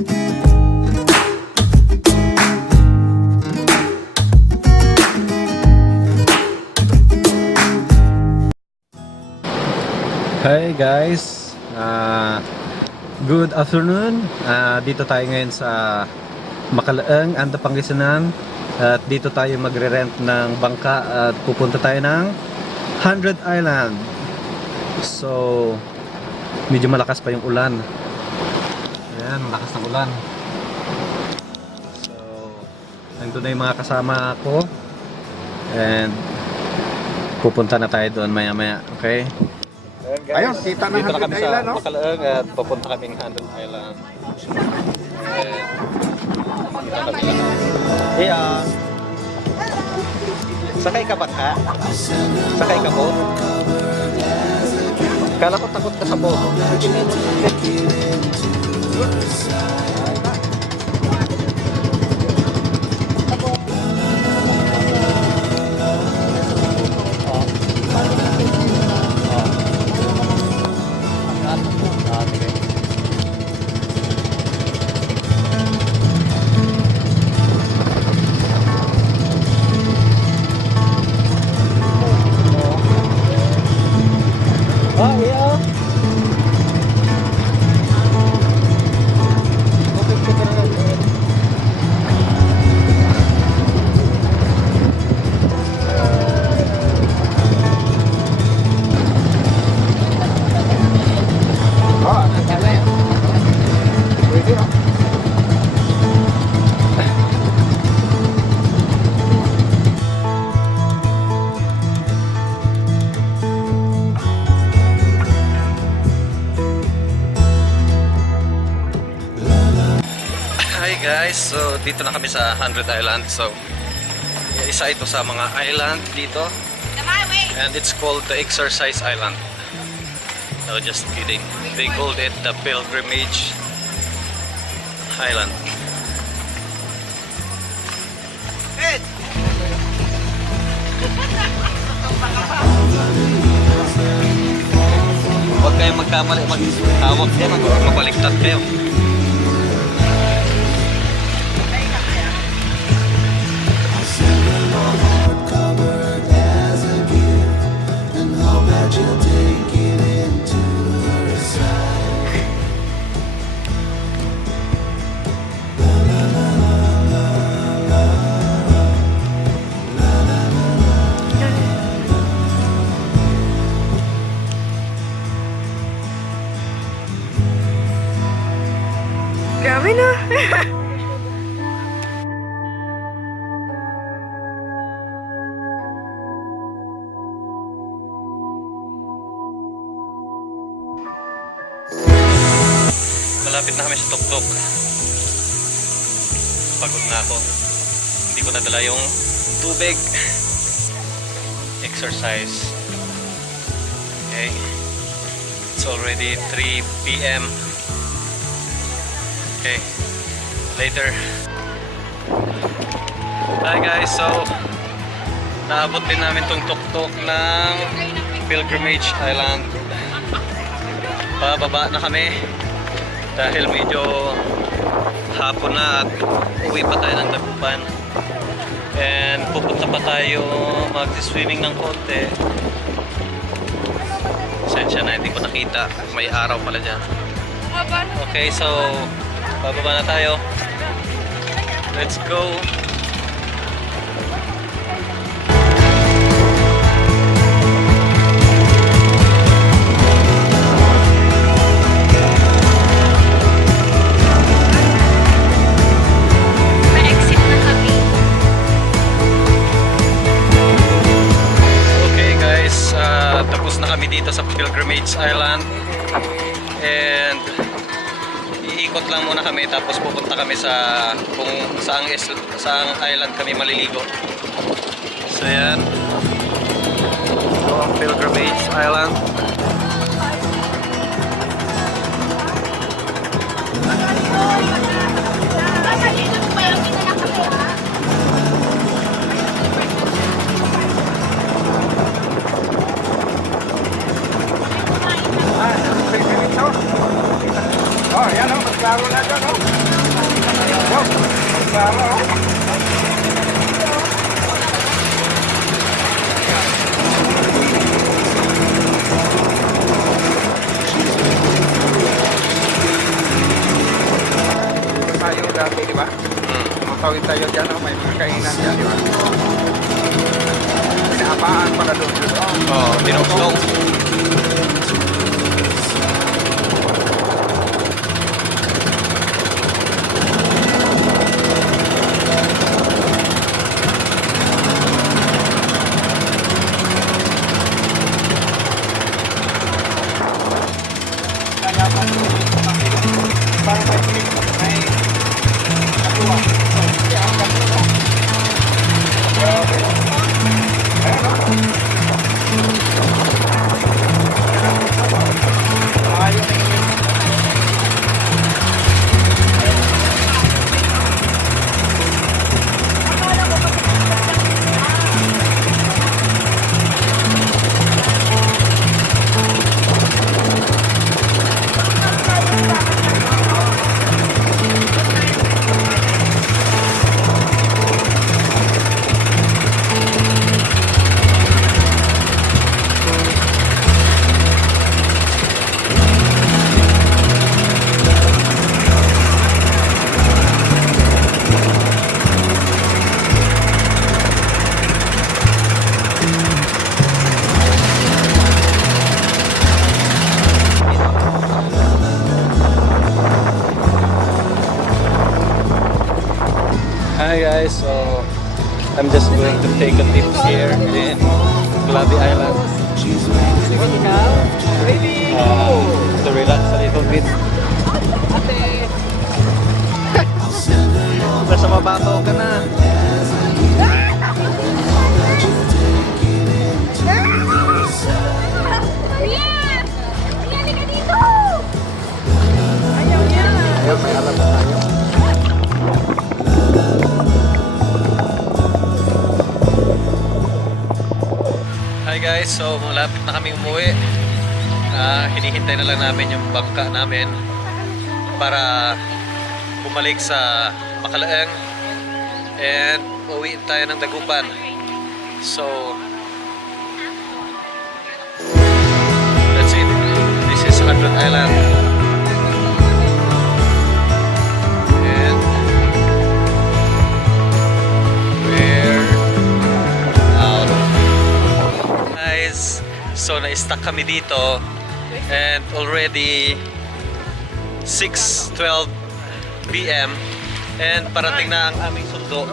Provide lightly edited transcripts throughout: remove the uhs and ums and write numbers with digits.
Hey guys, good afternoon. Dito tayo ngayon sa Macalaang, Anta, Pangasinan. At dito tayo magre-rent ng bangka at pupunta tayo ng 100 Island. So, medyo malakas pa yung ulan. Ayan, malakas ng ulan. So, nandun na yung mga kasama ko. And pupunta na tayo doon maya-maya, okay? Ayun, kita ng Dito na kami 100 sa Island, no? Macalaang at papunta kaming 100 Island. And dito kami lang. Yeah. Sakay ka ba ka? Sakay ka po? Kala ko takot ka sa boat. Hi guys, so dito na kami sa 100 Island. So isa ito sa mga island dito, and it's called the Exercise Island. No, just kidding. They called it the Pilgrimage Island. Huwag kayong magkamali, mag-hawak yan, mabaliktad kayo. Grabe na. Malapit na kami sa tuktok. Pagod na ako. Hindi ko nadala yung tubig. Exercise. Okay. It's already 3 PM. Okay. Later. Hi guys, so naabot din namin tong tuktok ng Pilgrimage Island. Pababa na kami dahil medyo hapon na at uwi pa tayo ng Dagupan, and pupunta pa tayo mag-swimming ng konti. Sensya na, hindi ko nakita, may araw pala dyan. Okay, so bababa na tayo. Let's go. Tapos na kami dito sa Pilgrimage Island, and iikot lang muna kami tapos pupunta kami sa kung saang island kami maliligo. So yan, ito ang Pilgrimage Island. Oh, yan o, magklaro na. Tayo dati, di ba? Tumutawid tayo dyan, oh, may mga kainan dyan, di ba? Pinaapaan pala doon. Oh, dinugtong. Hi guys, so I'm just going to take a dip here in Glabi Island to relax a little bit. Nasa mababaw ka na. Rian! Rian, halika dito! Ayaw niya! Ayun, may alam na tayo. Hi guys, so malapit na kami umuwi. Hinihintay na lang namin yung bangka namin para bumalik sa Makalaang and uwi tayo ng Dagupan. So that's it. This is 100 Island. And we're out. Guys, so na-stuck kami dito and already 6:12 PM and parating na ang aming sundo.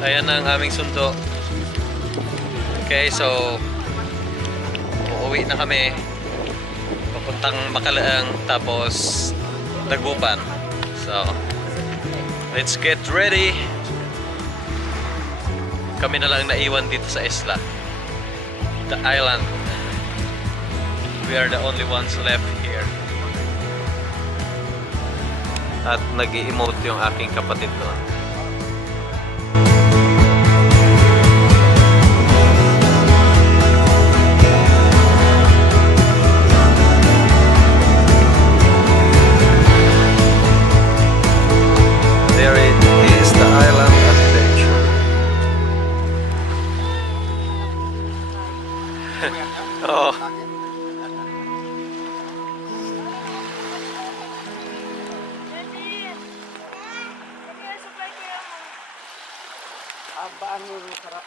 Ayan na ang aming sundo. Okay, so uuwi na kami papuntang Makalaang tapos Dagupan. So let's get ready. Kami na lang naiwan dito sa isla, the island. We are the only ones left here. At nag-i-emote yung aking kapatid doon. There it is, the island adventure. Oh. Abaan mo yung sarap.